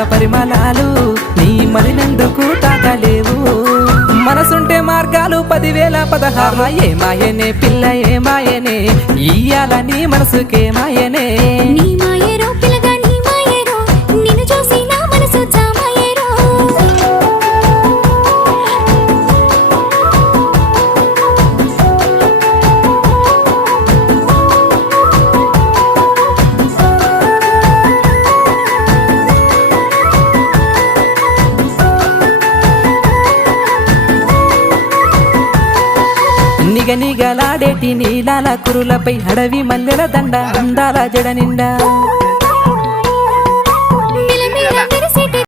పూల పరిమళాలు నీ మరినందుకు తాకలేవు మనసుంటే మార్గాలు 10,016 ఏమాయనే పిల్ల ఏమాయనే ఇయ్యాల నీ మనసుకేమాయనే నీ మాయేరో పిల్లగా నీ మాయేరో నిన్ను చూసి నా మనసు జామాయేరో నిగనిగలాడేటి నీలాల కురులపై అడవి మల్లెల దండ అందాల జడ నిండా